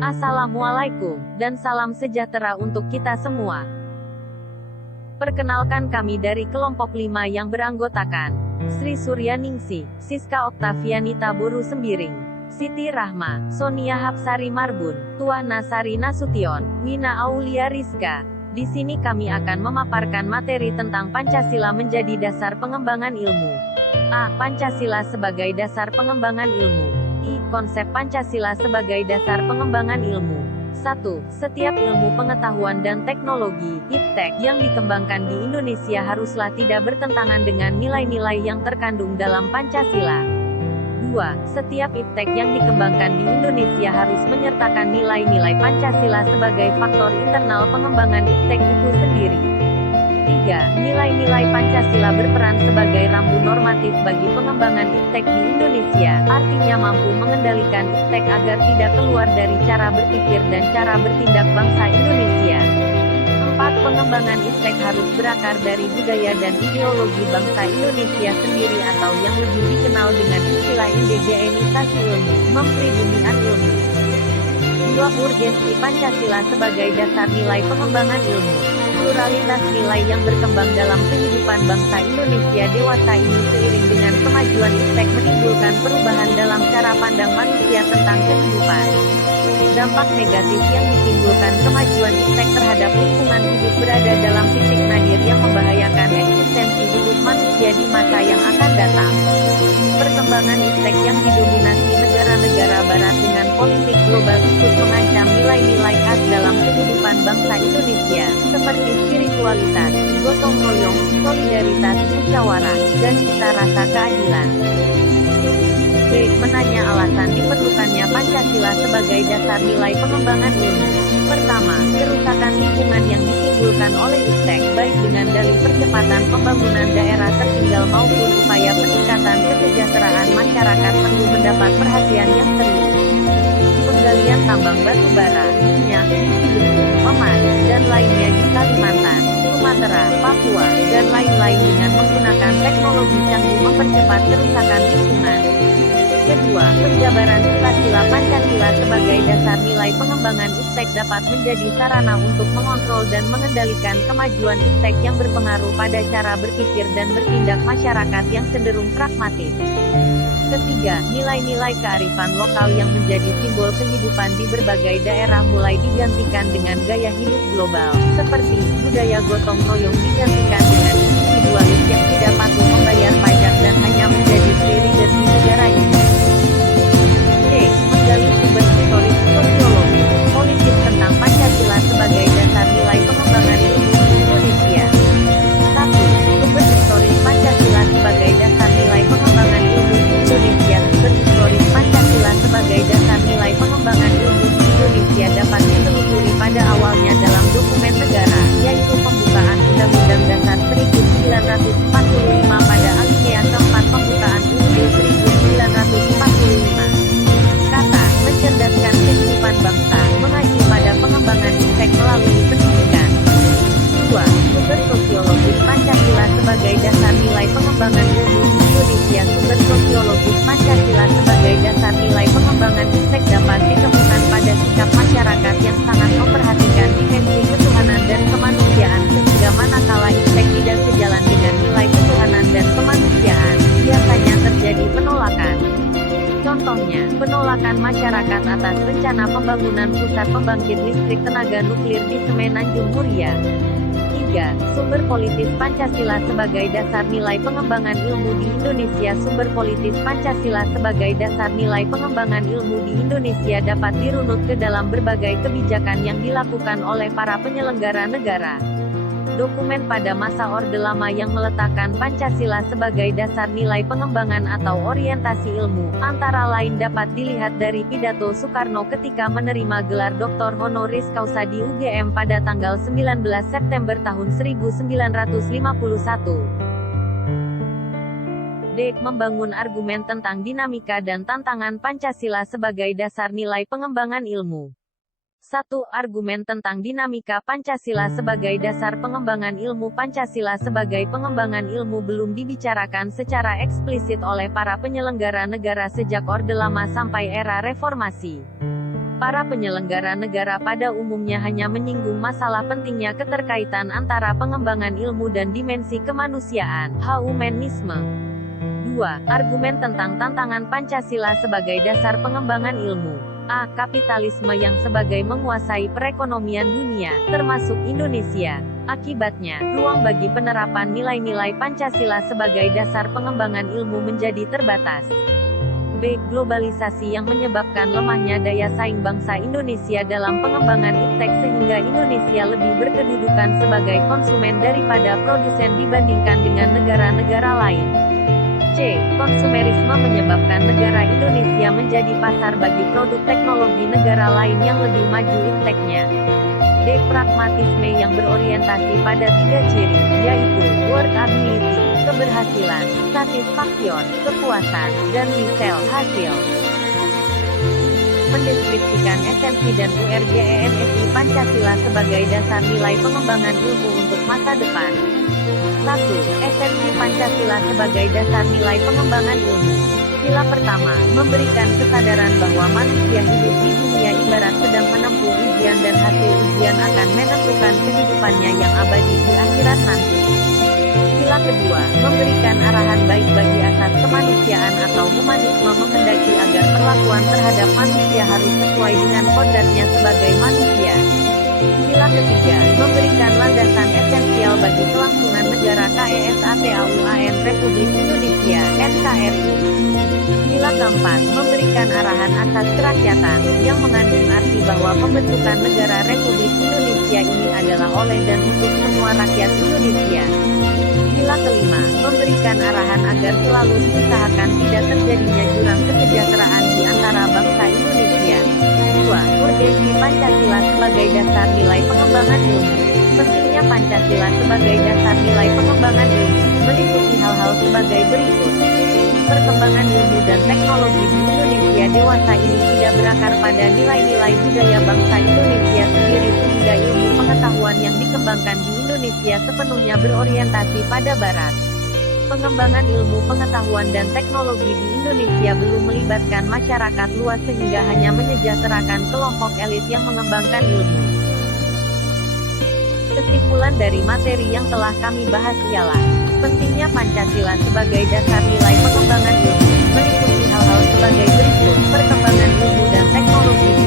Assalamualaikum, dan salam sejahtera untuk kita semua. Perkenalkan kami dari kelompok 5 yang beranggotakan Sri Suryaningsih, Siska Oktavianita Boru Sembiring, Siti Rahma, Sonia Hapsari Marbun, Tuah Nasari Nasution, Wina Aulia Rizka. Di sini kami akan memaparkan materi tentang Pancasila menjadi dasar pengembangan ilmu. A. Pancasila sebagai dasar pengembangan ilmu. I. Konsep Pancasila sebagai dasar pengembangan ilmu. 1. Setiap ilmu pengetahuan dan teknologi (IPTEK) yang dikembangkan di Indonesia haruslah tidak bertentangan dengan nilai-nilai yang terkandung dalam Pancasila. 2. Setiap IPTEK yang dikembangkan di Indonesia harus menyertakan nilai-nilai Pancasila sebagai faktor internal pengembangan IPTEK itu sendiri. 3. Nilai-nilai Pancasila berperan sebagai rambu normatif bagi pengembangan IPTEK di Indonesia, artinya mampu mengendalikan IPTEK agar tidak keluar dari cara berpikir dan cara bertindak bangsa Indonesia. 4. Pengembangan IPTEK harus berakar dari budaya dan ideologi bangsa Indonesia sendiri atau yang lebih dikenal dengan istilah indigenisasi ilmu, mempribumian ilmu. 2. Urgensi Pancasila sebagai dasar nilai pengembangan ilmu. Pluralitas nilai yang berkembang dalam kehidupan bangsa Indonesia dewasa ini seiring dengan kemajuan IPTEK menimbulkan perubahan dalam cara pandang manusia tentang kehidupan. Dampak negatif yang ditimbulkan kemajuan IPTEK terhadap lingkungan hidup berada dalam titik nadir yang membahayakan eksistensi hidup manusia di masa yang akan datang. Perkembangan IPTEK yang didominasi negara-negara barat dengan politik global ikut mengancam nilai-nilai khas dalam kehidupan bangsa Indonesia, seperti spiritualitas, gotong royong, solidaritas, musyawarah, dan cita rasa keadilan. B. Menanya alasan diperlukannya Pancasila sebagai dasar nilai pengembangan ilmu. Pertama, kerusakan lingkungan yang ditimbulkan oleh IPTEK, baik dengan dalih percepatan pembangunan daerah tertinggal maupun upaya peningkatan kesejahteraan masyarakat perlu mendapat perhatian yang serius. Penggalian tambang batu bara, minyak, besi, emas, dan lainnya di Kalimantan, Sumatera, Papua, dan lain-lain dengan menggunakan teknologi canggih mempercepat kerusakan lingkungan. Kedua, penjabaran sila-sila Pancasila sebagai dasar nilai pengembangan IPTEK dapat menjadi sarana untuk mengontrol dan mengendalikan kemajuan IPTEK yang berpengaruh pada cara berpikir dan bertindak masyarakat yang cenderung pragmatis. Ketiga, nilai-nilai kearifan lokal yang menjadi simbol kehidupan di berbagai daerah mulai digantikan dengan gaya hidup global, seperti budaya gotong royong digantikan dengan individualis yang tidak patuh membayar pajak dan hanya menjadi leader di negara ini. C. Menggali sumber historis sosiologi, politik tentang Pancasila sebagai dasar nilai pengembangan ilmu di Indonesia. 1. Sumber historis Pancasila sebagai dasar nilai pengembangan ilmu di Indonesia. Sumber historis Pancasila sebagai dasar nilai pengembangan ilmu di Indonesia dapat ditelusuri pada awalnya dalam dokumen negara, yaitu pembukaan Undang-Undang Dasar 1945 pada alinea keempat pembukaan UUD 1945. Kata, mencerdaskan kehidupan bangsa, mengacu pada pengembangan IPTEK melalui pendidikan. 2. Sumber sosiologis Pancasila sebagai dasar nilai pengembangan ilmu di Indonesia. Sumber sosiologis Pancasila sebagai dasar nilai pengembangan IPTEK dapat ditemukan pada sikap masyarakat yang sangat memperhatikan dimensi ketuhanan dan kemanusiaan, sehingga manakala IPTEK tidak sejalan dengan nilai ketuhanan dan kemanusiaan, biasanya terjadi penolakan. Contohnya, penolakan masyarakat atas rencana pembangunan pusat pembangkit listrik tenaga nuklir di Semenanjung Muria. 3. Sumber politis Pancasila sebagai dasar nilai pengembangan ilmu di Indonesia. Sumber politis Pancasila sebagai dasar nilai pengembangan ilmu di Indonesia dapat dirunut ke dalam berbagai kebijakan yang dilakukan oleh para penyelenggara negara. Dokumen pada masa Orde Lama yang meletakkan Pancasila sebagai dasar nilai pengembangan atau orientasi ilmu, antara lain dapat dilihat dari pidato Soekarno ketika menerima gelar Dr. Honoris Causa di UGM pada tanggal 19 September tahun 1951. D. Membangun argumen tentang dinamika dan tantangan Pancasila sebagai dasar nilai pengembangan ilmu. 1. Argumen tentang dinamika Pancasila sebagai dasar pengembangan ilmu. Pancasila sebagai pengembangan ilmu belum dibicarakan secara eksplisit oleh para penyelenggara negara sejak Orde Lama sampai era Reformasi. Para penyelenggara negara pada umumnya hanya menyinggung masalah pentingnya keterkaitan antara pengembangan ilmu dan dimensi kemanusiaan, humanisme. 2. Argumen tentang tantangan Pancasila sebagai dasar pengembangan ilmu. A. Kapitalisme yang sebagai menguasai perekonomian dunia, termasuk Indonesia. Akibatnya, ruang bagi penerapan nilai-nilai Pancasila sebagai dasar pengembangan ilmu menjadi terbatas. B. Globalisasi yang menyebabkan lemahnya daya saing bangsa Indonesia dalam pengembangan iptek sehingga Indonesia lebih berkedudukan sebagai konsumen daripada produsen dibandingkan dengan negara-negara lain. C. Konsumerisme menyebabkan negara Indonesia menjadi pasar bagi produk teknologi negara lain yang lebih maju ipteknya. D. Pragmatisme yang berorientasi pada 3 ciri, yaitu workability, keberhasilan, satisfaction, kepuasan, dan resell, hasil. Mendeskripsikan esensi dan URGENSI Pancasila sebagai dasar nilai pengembangan ilmu untuk masa depan. 1. Esensi Pancasila sebagai dasar nilai pengembangan ilmu. Sila pertama, memberikan kesadaran bahwa manusia hidup di dunia ibarat sedang menempuh ujian dan hasil ujian akan menentukan kehidupannya yang abadi di akhirat nanti. Sila kedua, memberikan arahan baik bagi asas kemanusiaan atau humanisme menghendaki agar perlakuan terhadap manusia harus sesuai dengan kodratnya sebagai manusia. Sila ketiga, memberikan landasan esensial bagi kelangsungan negara KESATAUAN Republik Indonesia, NKRI. Sila keempat, memberikan arahan asas kerakyatan, yang mengandung arti bahwa pembentukan negara Republik Indonesia ini adalah oleh dan untuk semua rakyat Indonesia. Sila kelima, memberikan arahan agar selalu diusahakan tidak terjadinya jurang kesejahteraan di antara bangsa Indonesia. 2. Urgensi Pancasila sebagai dasar nilai pengembangan ilmu. Pentingnya Pancasila sebagai dasar nilai pengembangan ilmu, meliputi hal-hal sebagai berikut. Perkembangan ilmu dan teknologi di Indonesia dewasa ini tidak berakar pada nilai-nilai budaya bangsa Indonesia sendiri sehingga ilmu pengetahuan yang dikembangkan di Indonesia sepenuhnya berorientasi pada Barat. Pengembangan ilmu pengetahuan dan teknologi di Indonesia belum melibatkan masyarakat luas sehingga hanya menyejahterakan kelompok elit yang mengembangkan ilmu. Kesimpulan dari materi yang telah kami bahas ialah, pentingnya Pancasila sebagai dasar nilai pengembangan ilmu, meliputi hal-hal sebagai berikut. Perkembangan ilmu dan teknologi di